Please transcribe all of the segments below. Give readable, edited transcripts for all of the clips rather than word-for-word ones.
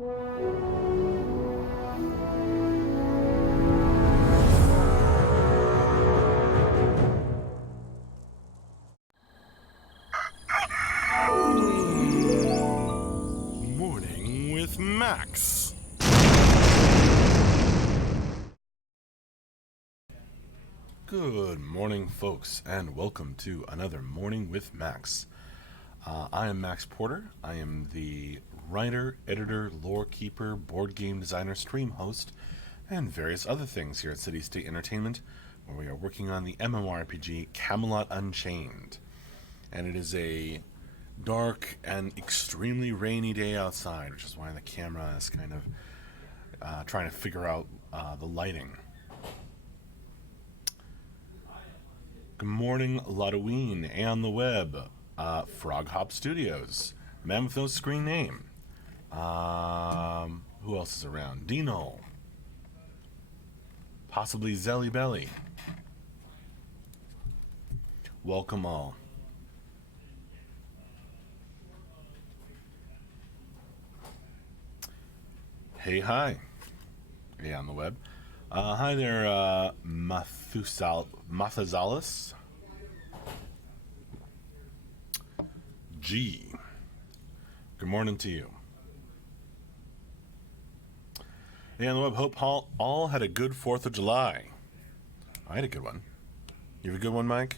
Morning with Max. Good morning, folks, and welcome to another Morning with Max. I am Max Porter. I am the writer, editor, lore keeper, board game designer, stream host, and various other things here at City State Entertainment, where we are working on the MMORPG Camelot Unchained. And it is a dark and extremely rainy day outside, which is why the camera is kind of trying to figure out the lighting. Good morning, Lotoween, and on the web, Frog Hop Studios, man with no screen name. Who else is around? Dino, possibly Zelly Belly. Welcome all. Hey, hi. Hey, on the web. Hi there, Mathazalis. G. Good morning to you. Hey, on the web, hope all had a good 4th of July. I had a good one. You have a good one, Mike?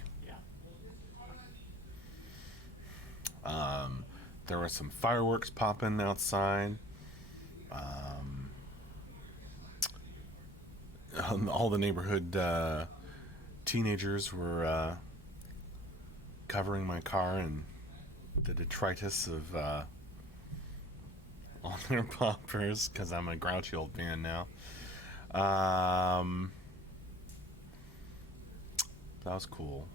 Yeah. There were some fireworks popping outside. All the neighborhood teenagers were covering my car in the detritus of all their poppers, because I'm a grouchy old man now. That was cool.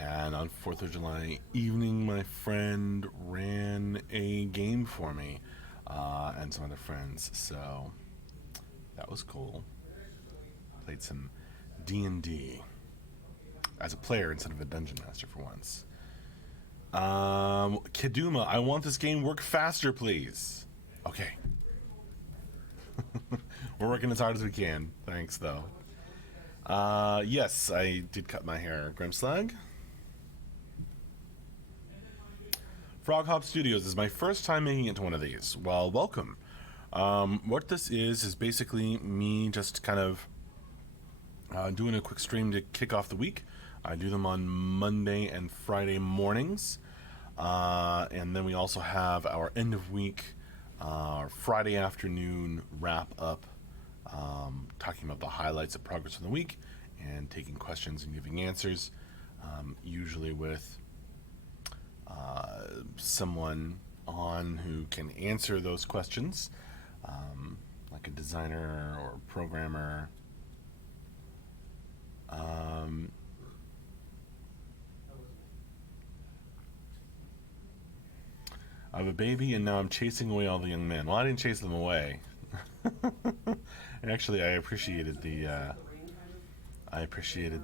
And on 4th of July evening, my friend ran a game for me, and some other friends, so that was cool. Played some D&D as a player instead of a dungeon master for once. Kaduma, I want this game work faster, please. Okay. We're working as hard as we can. Thanks, though. Yes, I did cut my hair. Grimslag. Frog Hop Studios is my first time making it to one of these. Well, welcome. What this is basically me just kind of doing a quick stream to kick off the week. I do them on Monday and Friday mornings. And then we also have our end of week, Friday afternoon wrap up, talking about the highlights of progress from the week and taking questions and giving answers, usually with someone on who can answer those questions, like a designer or a programmer. I have a baby and now I'm chasing away all the young men. Well, I didn't chase them away. And actually, I appreciated the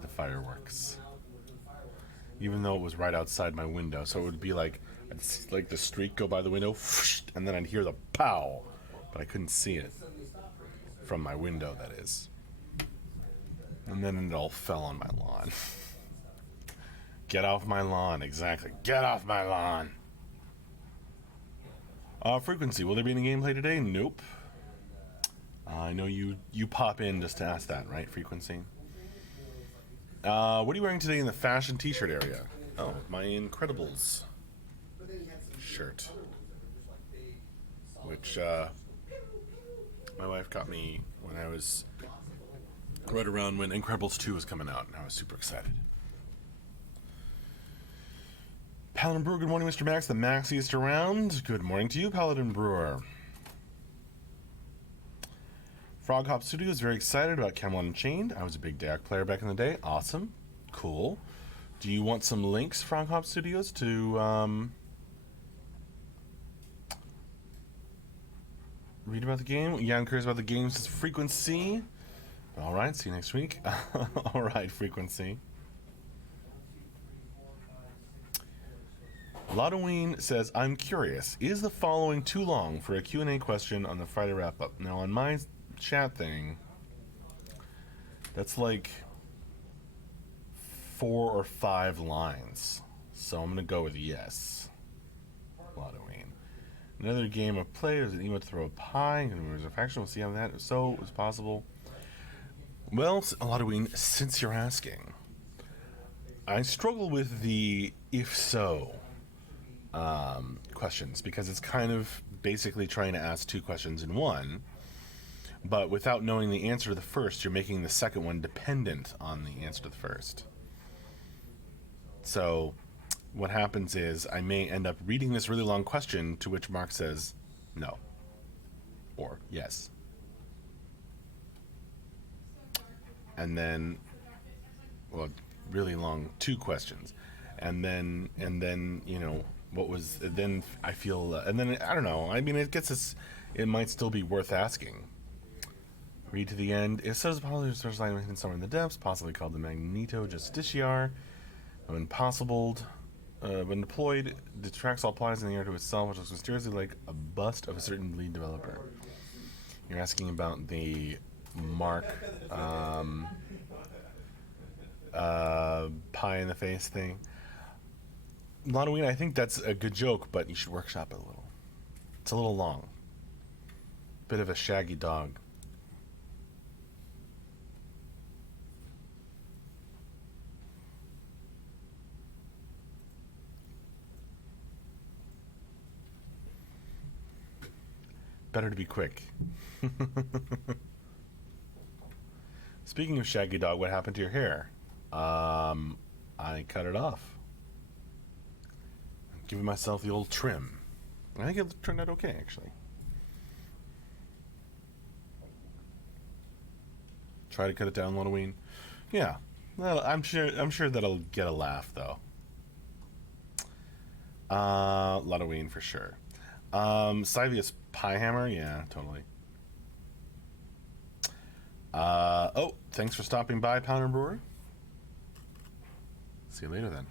fireworks, even though it was right outside my window. So it would be like I'd see, like, the streak go by the window, and then I'd hear the pow, but I couldn't see it from my window. That is, and then it all fell on my lawn. Get off my lawn! Exactly. Get off my lawn! Frequency, will there be any gameplay today? Nope. I know you pop in just to ask that, right, Frequency? What are you wearing today in the fashion t-shirt area? Oh, my Incredibles shirt. Which, my wife got me when I was right around when Incredibles 2 was coming out, and I was super excited. Paladin Brewer, good morning, Mr. Max, the maxiest around. Good morning to you, Paladin Brewer. Frog Hop Studios, very excited about Camelot Unchained. I was a big DAC player back in the day. Awesome. Cool. Do you want some links, Frog Hop Studios, to read about the game? Yeah, I'm curious about the game's frequency. All right, see you next week. All right, Frequency. Lotoween says, I'm curious, is the following too long for a Q&A question on the Friday wrap-up? Now, on my chat thing, that's like 4 or 5 lines. So I'm going to go with yes. Lotoween. Another game of play is an emo to throw a pie. And there's a faction. We'll see how that so is possible. Well, Lotoween, since you're asking, I struggle with the if so questions because it's kind of basically trying to ask 2 questions in one, but without knowing the answer to the first, you're making the second one dependent on the answer to the first. So what happens is I may end up reading this really long question to which Mark says no or yes. And then, well, really long 2 questions. And then, you know, then I feel, and then, I don't know, I mean, it might still be worth asking. Read to the end. It says possibly there's line hidden somewhere in the depths, possibly called the Magneto Justiciar. When possible, when deployed, detracts all plies in the air to itself, which looks mysteriously like a bust of a certain lead developer. You're asking about the Mark pie in the face thing. Lotoween, I think that's a good joke, but you should workshop it a little. It's a little long. Bit of a shaggy dog. Better to be quick. Speaking of shaggy dog, what happened to your hair? I cut it off. I'm giving myself the old trim. I think it turned out okay, actually. Try to cut it down, Lotoween. Yeah, I'm sure that'll get a laugh though. Lotoween for sure. Sivius Piehammer, yeah, totally. Oh, thanks for stopping by, Pounder Brewer. See you later then.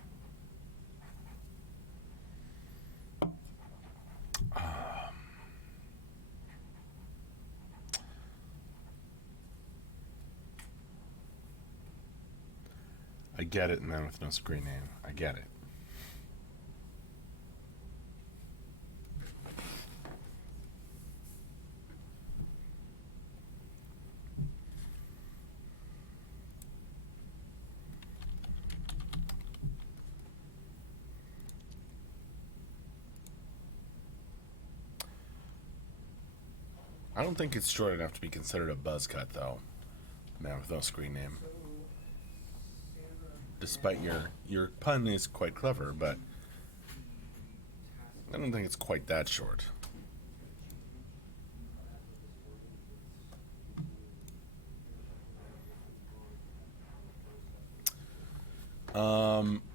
I get it, man, with no screen name. I get it. I don't think it's short enough to be considered a buzz cut, though. Man with no screen name. Despite your pun is quite clever, but I don't think it's quite that short.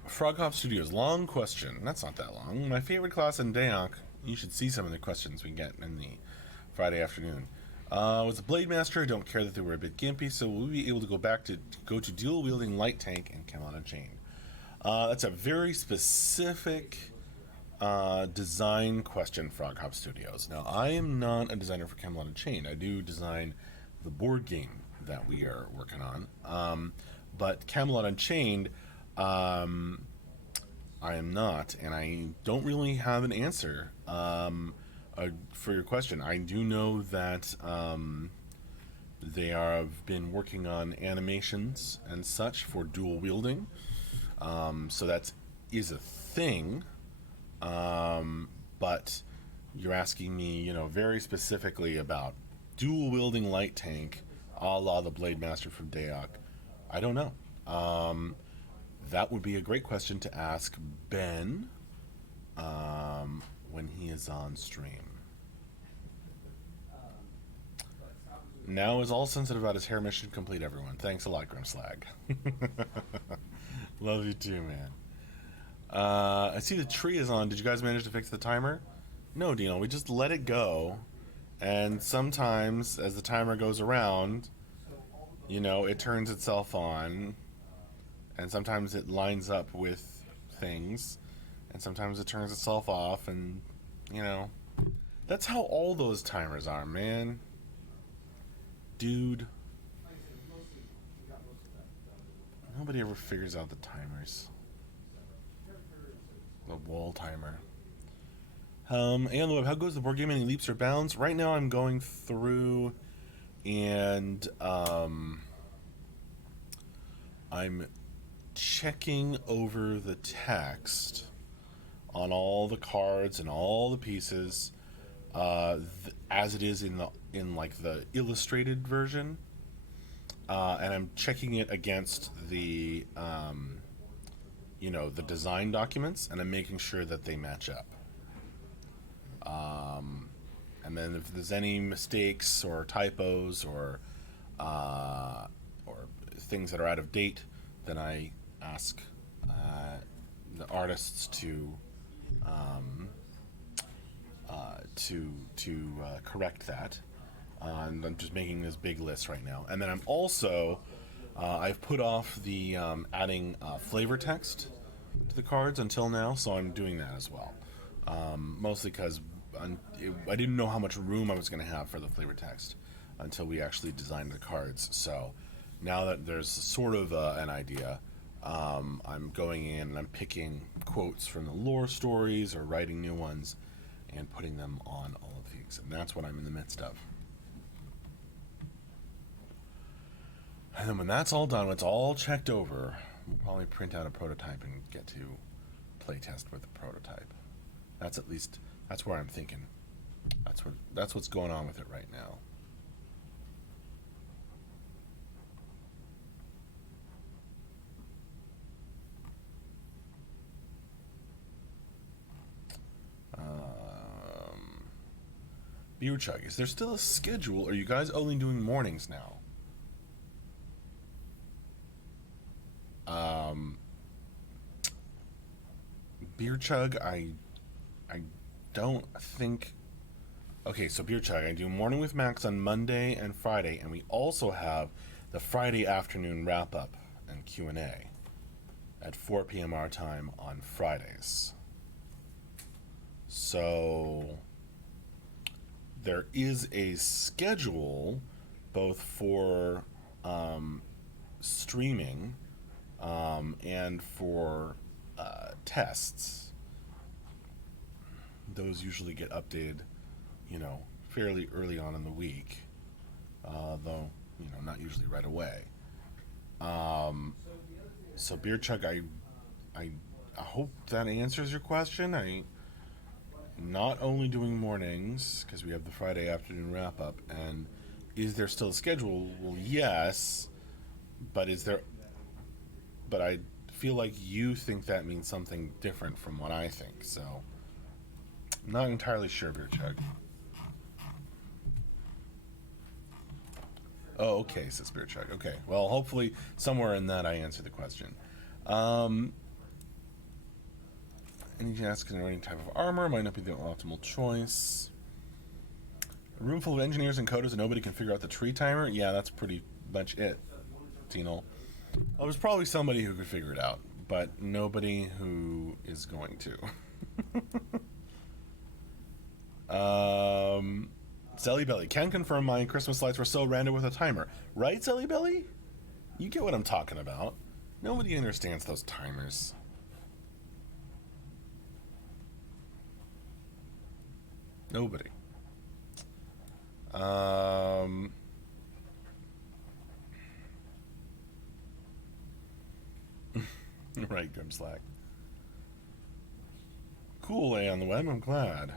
Frog Hop Studios, long question. That's not that long. My favorite class in Dayak. You should see some of the questions we get in the Friday afternoon. Was a Blade Master. I don't care that they were a bit gimpy, so we'll be able to go to dual wielding light tank and Camelot Unchained. That's a very specific design question, Frog Hop Studios. Now, I am not a designer for Camelot Unchained. I do design the board game that we are working on. But Camelot Unchained, I am not, and I don't really have an answer for your question. I do know that they have been working on animations and such for dual wielding, so that is a thing. But you're asking me, you know, very specifically about dual wielding light tank, a la the Blade Master from Dayak. I don't know. That would be a great question to ask Ben when he is on stream. Now is all sensitive about his hair mission complete, everyone. Thanks a lot, Grimslag. Love you too, man. I see the tree is on. Did you guys manage to fix the timer? No, Dino. We just let it go. And sometimes, as the timer goes around, you know, it turns itself on. And sometimes it lines up with things. and sometimes it turns itself off, and you know, that's how all those timers are, man. Dude, nobody ever figures out the timers. The wall timer. And on the web, how goes the board game? Any leaps or bounds? Right now, I'm going through, and I'm checking over the text on all the cards and all the pieces, as it is in like the illustrated version, and I'm checking it against the the design documents, and I'm making sure that they match up. And then if there's any mistakes or typos or things that are out of date, then I ask the artists to correct that. And I'm just making this big list right now. And then I'm also I've put off the adding flavor text to the cards until now, so I'm doing that as well. Mostly because I didn't know how much room I was going to have for the flavor text until we actually designed the cards. So now that there's sort of an idea, I'm going in and I'm picking quotes from the lore stories or writing new ones and putting them on all of these. And that's what I'm in the midst of. And then when that's all done, when it's all checked over, we'll probably print out a prototype and get to playtest with the prototype. That's where I'm thinking. That's what's going on with it right now. Beer Chug, is there still a schedule, or are you guys only doing mornings now? Beer Chug, I don't think. Okay, so Beer Chug, I do Morning with Max on Monday and Friday, and we also have the Friday afternoon wrap up and Q&A at 4 p.m. our time on Fridays. So there is a schedule both for streaming and for tests. Those usually get updated, fairly early on in the week, though, not usually right away. So Beer Chug, I hope that answers your question. I not only doing mornings because we have the Friday afternoon wrap up, and is there still a schedule? Well, yes, but I feel like you think that means something different from what I think, so I'm not entirely sure, Beer Chug. Oh, okay, says Beer Chug. Okay, well, hopefully somewhere in that I answer the question. Any task or any type of armor might not be the optimal choice. A room full of engineers and coders and nobody can figure out the tree timer? Yeah, that's pretty much it, Tino. Well, there's probably somebody who could figure it out, but nobody who is going to. Zelly Belly, can confirm my Christmas lights were so random with a timer. Right, Zelly Belly? You get what I'm talking about. Nobody understands those timers. Nobody. Right, Grimslag. Cool, A on the web. I'm glad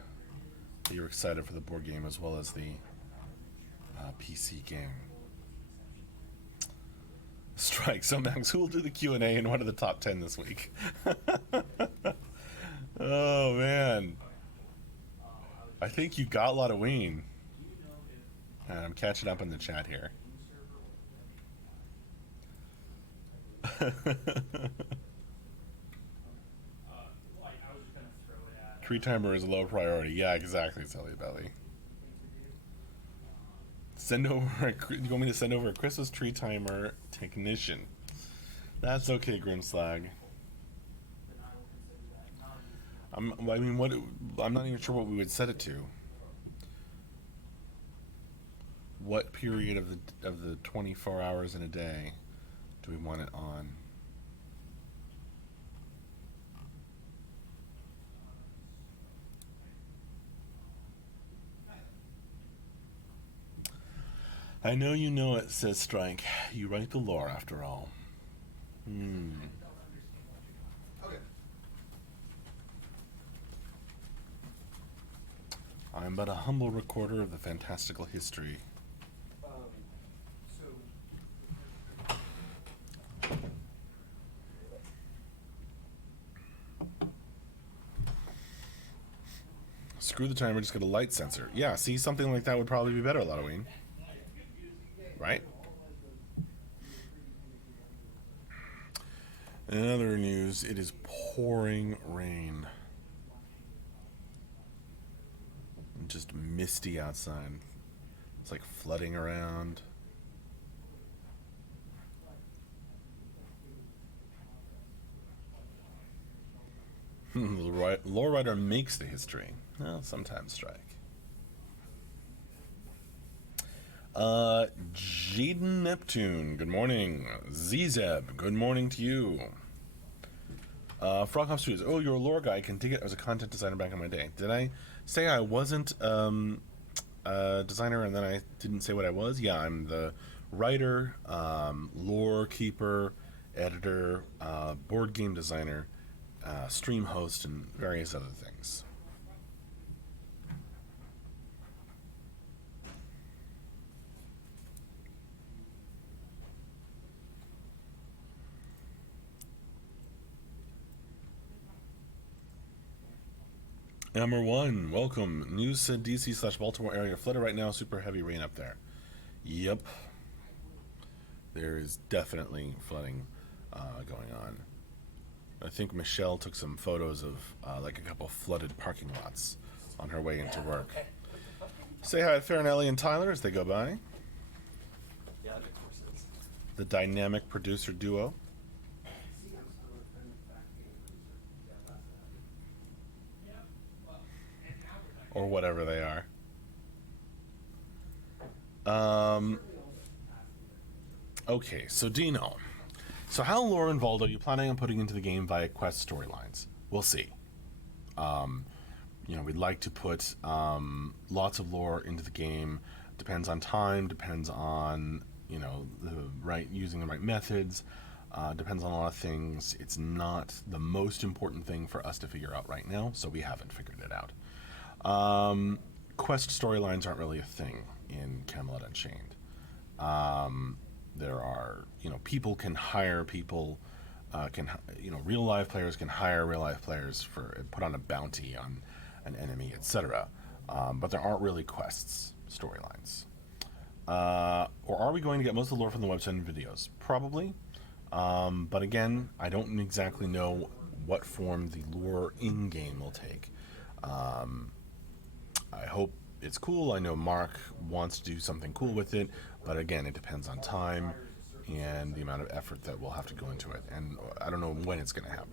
that you're excited for the board game as well as the PC game. Strike. So Max, who will do the Q&A in one of the top 10 this week? Oh man, I think you got a lot of Ween. And I'm catching up in the chat here. Tree timer is a low priority. Yeah, exactly, Sally Belly. You want me to send over a Christmas tree timer technician? That's okay, Grimslag. I mean, what? I'm not even sure what we would set it to. What period of the 24 hours in a day do we want it on? I know you know it, says Strike. You write the lore, after all. Hmm. I'm but a humble recorder of the fantastical history. Screw the timer, just get a light sensor. Yeah, see, something like that would probably be better, Halloween. Right? In other news, it is pouring rain. Just misty outside. It's like flooding around. The lore writer makes the history. Well, sometimes Strike. Jaden Neptune, good morning. Zeb, good morning to you. Frog Hop Studios, oh, you're a lore guy. I can dig it as a content designer back in my day. Did I say I wasn't a designer and then I didn't say what I was? Yeah, I'm the writer, lore keeper, editor, board game designer, stream host, and various other things. Emmer1, welcome. News said DC/Baltimore area flooded right now. Super heavy rain up there. Yep. There is definitely flooding going on. I think Michelle took some photos of like a couple flooded parking lots on her way into work. Say hi to Farinelli and Tyler as they go by. The dynamic producer duo. Or whatever they are. Okay, so Dino. So how lore involved are you planning on putting into the game via quest storylines? We'll see. We'd like to put lots of lore into the game. Depends on time, depends on, using the right methods, depends on a lot of things. It's not the most important thing for us to figure out right now, so we haven't figured it out. Quest storylines aren't really a thing in Camelot Unchained. There are, people can hire people, real life players can hire real life players for put on a bounty on an enemy, etc. But there aren't really quests storylines. Or are we going to get most of the lore from the website and videos? Probably. But again, I don't exactly know what form the lore in-game will take. I hope it's cool. I know Mark wants to do something cool with it, but again, it depends on time and the amount of effort that we'll have to go into it. And I don't know when it's going to happen,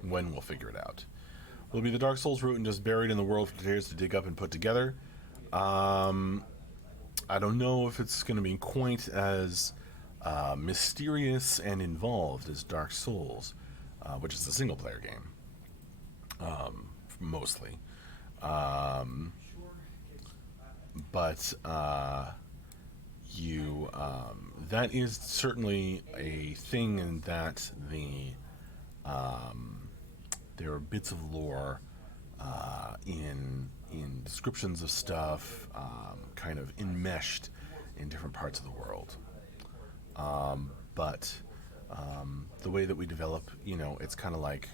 when we'll figure it out. Will it be the Dark Souls route and just buried in the world for players to dig up and put together? I don't know if it's going to be quite as mysterious and involved as Dark Souls, which is a single-player game, mostly. But that is certainly a thing in that there are bits of lore in descriptions of stuff, kind of enmeshed in different parts of the world. But the way that we develop, it's kind of like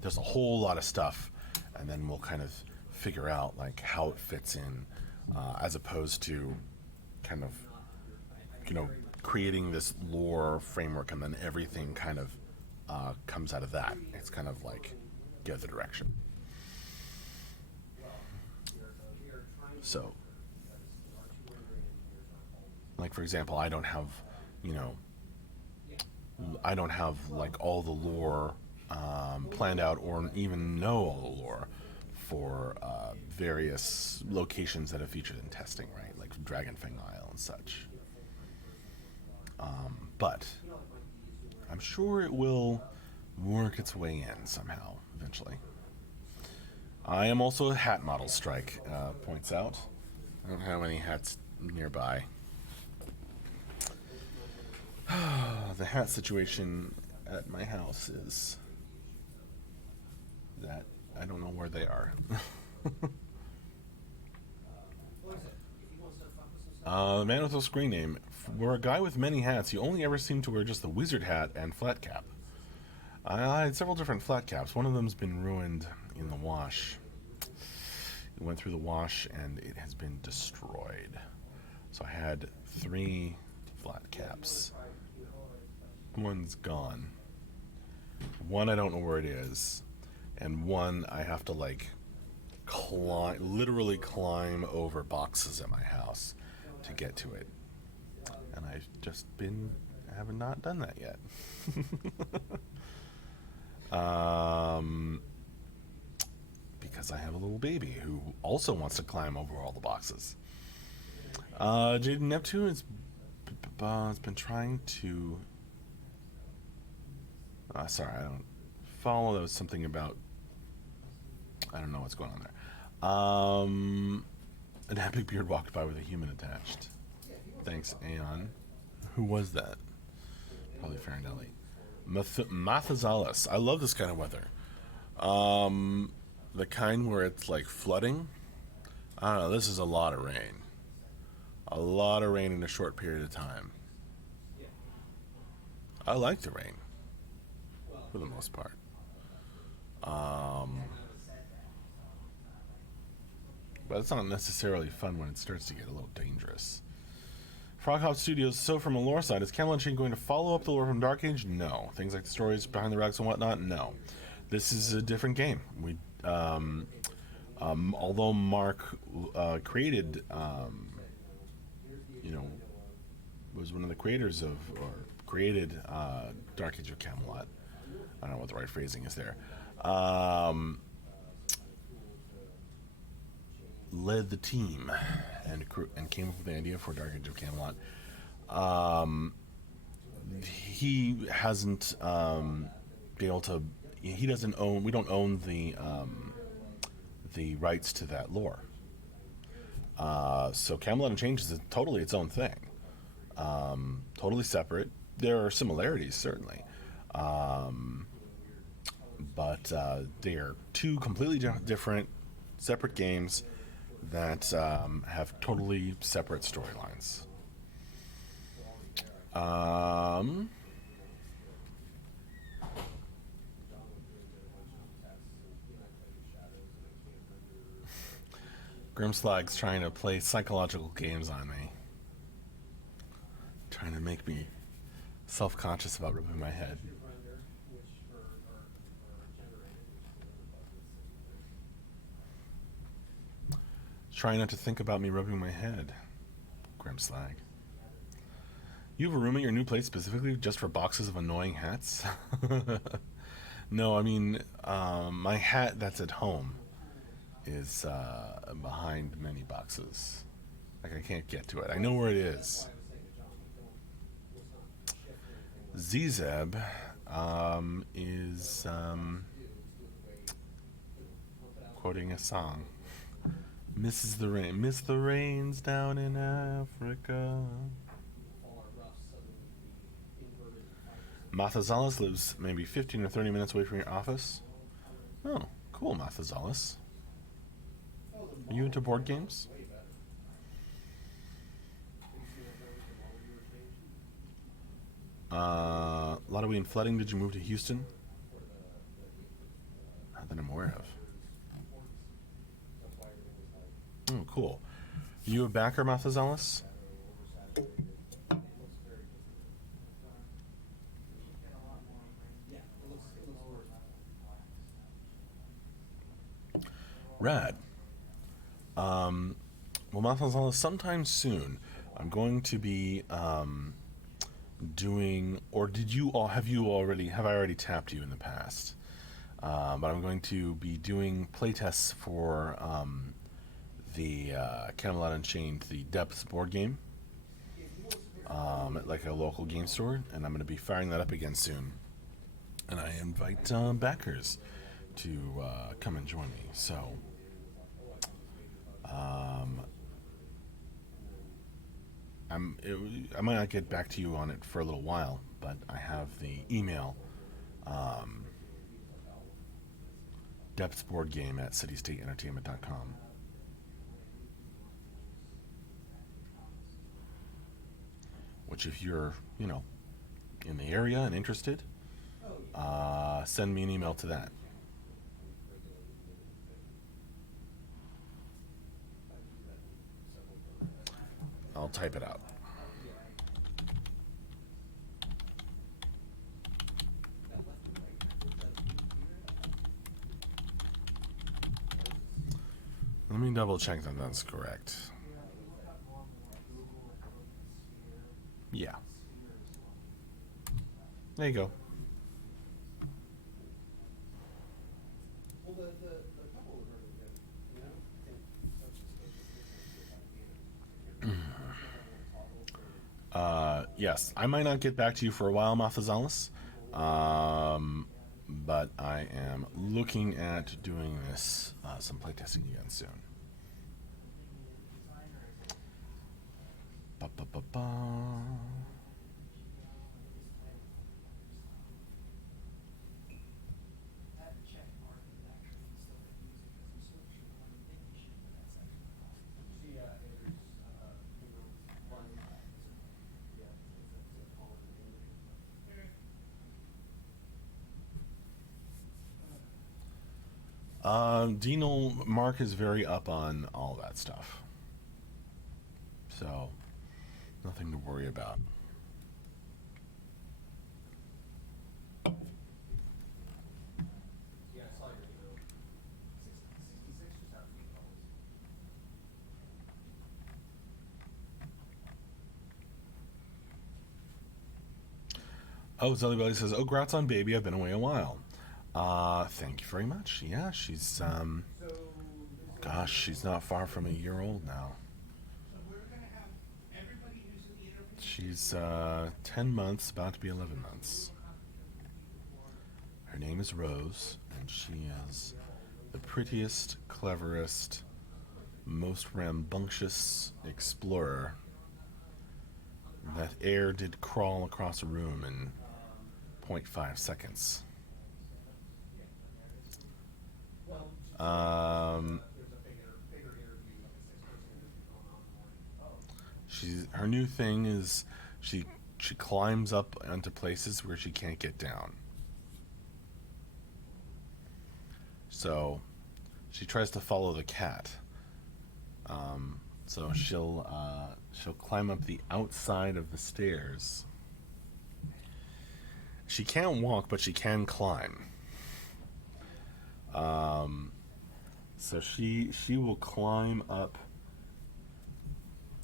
there's a whole lot of stuff, and then we'll kind of figure out like how it fits in, as opposed to kind of creating this lore framework and then everything kind of comes out of that. It's kind of like give the direction. So, like for example, I don't have like all the lore planned out or even know all the lore for various locations that have featured in testing, right? Like Dragonfang Isle and such. But I'm sure it will work its way in somehow eventually. I am also a hat model, Strike points out. I don't have any hats nearby. The hat situation at my house is that I don't know where they are. The man with the screen name. For a guy with many hats, you only ever seem to wear just the wizard hat and flat cap. I had several different flat caps. One of them's been ruined in the wash. It went through the wash and it has been destroyed. So I had 3 flat caps. One's gone. One I don't know where it is. And one I have to like literally climb over boxes at my house to get to it. And have not done that yet. Because I have a little baby who also wants to climb over all the boxes. Jaden Neptune has been trying to. Sorry, I don't follow. There was something about. I don't know what's going on there. An happy beard walked by with a human attached. Thanks, Aeon. Who was that? Probably Farinelli. Mathazalis. I love this kind of weather. The kind where it's like flooding. I don't know. This is a lot of rain. A lot of rain in a short period of time. I like the rain. For the most part. But it's not necessarily fun when it starts to get a little dangerous. Froghop Studios, so from a lore side, is Camelot Unchained going to follow up the lore from Dark Age? No. Things like the stories behind the racks and whatnot? No. This is a different game. Although Mark created, was one of the creators of, or created Dark Age of Camelot. I don't know what the right phrasing is there. Led the team and came up with the idea for Dark Age of Camelot. He hasn't been able to. He doesn't own. We don't own the rights to that lore. So Camelot Unchained is totally its own thing. Totally separate. There are similarities certainly, but they are 2 completely different, separate games that have totally separate storylines. Grimslag's trying to play psychological games on me. Trying to make me self-conscious about rubbing my head. Trying not to think about me rubbing my head. Grimslag. You have a room at your new place specifically just for boxes of annoying hats? No, I mean, my hat that's at home is behind many boxes. Like, I can't get to it. I know where it is. Zzeb is quoting a song. Misses the rain. Miss the rains down in Africa. Mathazalis lives maybe 15 or 30 minutes away from your office. Oh, cool, Mathazalis. Are you into board games? Lottery and flooding. Did you move to Houston? Not that I'm aware of. Oh, cool. Are you a backer, Mathazalis? Rad. Well, Mathazalis, sometime soon, I'm going to be doing, or did you all have I already tapped you in the past? But I'm going to be doing playtests for the Camelot Unchained, the Depths board game, at like a local game store, and I'm going to be firing that up again soon. And I invite backers to come and join me. So, um, I might not get back to you on it for a little while, but I have the email, um, Depths board game at citystateentertainment.com. Which, if you're, in the area and interested, send me an email to that. I'll type it out. Let me double check that that's correct. Yeah. There you go. Yes, I might not get back to you for a while, Mathazalis, but I am looking at doing this, some playtesting again soon. Ba, ba, ba, ba. Dino Mark is very up on all that stuff, so nothing to worry about. Oh, Zelly Belly says, "Oh, grats on baby. I've been away a while." Thank you very much. Yeah, she's gosh, she's not far from a year old now. She's 10 months, about to be 11 months. Her name is Rose, and she is the prettiest, cleverest, most rambunctious explorer that e'er did crawl across a room in 0.5 seconds. Um, her new thing is she climbs up onto places where she can't get down. So she tries to follow the cat. So she'll climb up the outside of the stairs. She can't walk, but she can climb. So she will climb up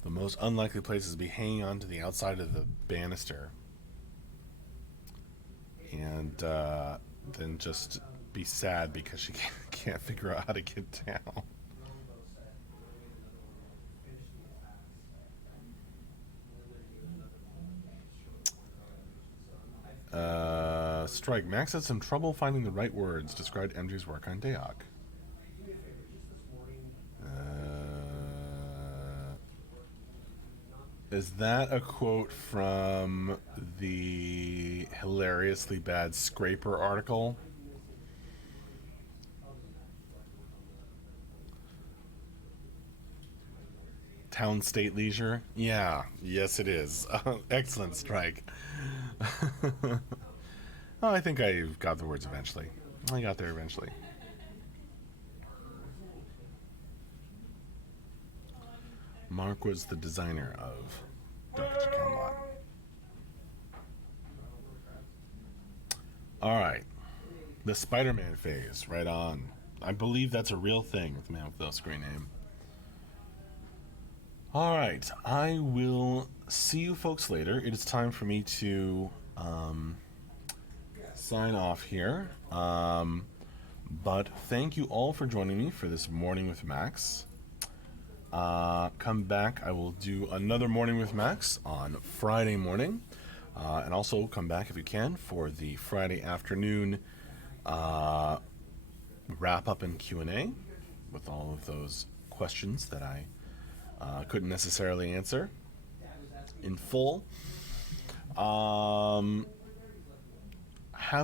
the most unlikely places, to be hanging onto the outside of the banister, and then just be sad because she can't figure out how to get down. Strike. Max had some trouble finding the right words. Described MG's work on Daok. Is that a quote from the hilariously bad Scraper article? Town State Leisure? Yeah, yes it is. Excellent, Strike. Oh, I think I got the words eventually. I got there eventually. Mark was the designer of Dr. Camelot. Alright. The Spider-Man phase, right on. I believe that's a real thing with the man with the screen name. All right, I will see you folks later. It is time for me to sign off here. But thank you all for joining me for this Morning with Max. Come back. I will do another Morning with Max on Friday morning. And also come back if you can for the Friday afternoon wrap up and Q&A with all of those questions that I couldn't necessarily answer in full. Have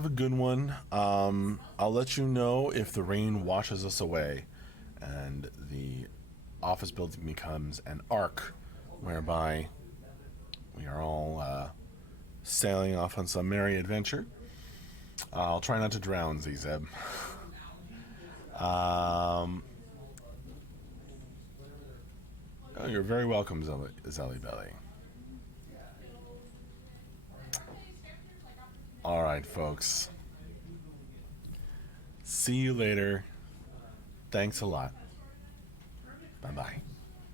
a good one. I'll let you know if the rain washes us away and the office building becomes an ark whereby we are all sailing off on some merry adventure. I'll try not to drown, Zeb. Oh, you're very welcome, Zelly Belly. All right, folks. See you later. Thanks a lot. Bye bye.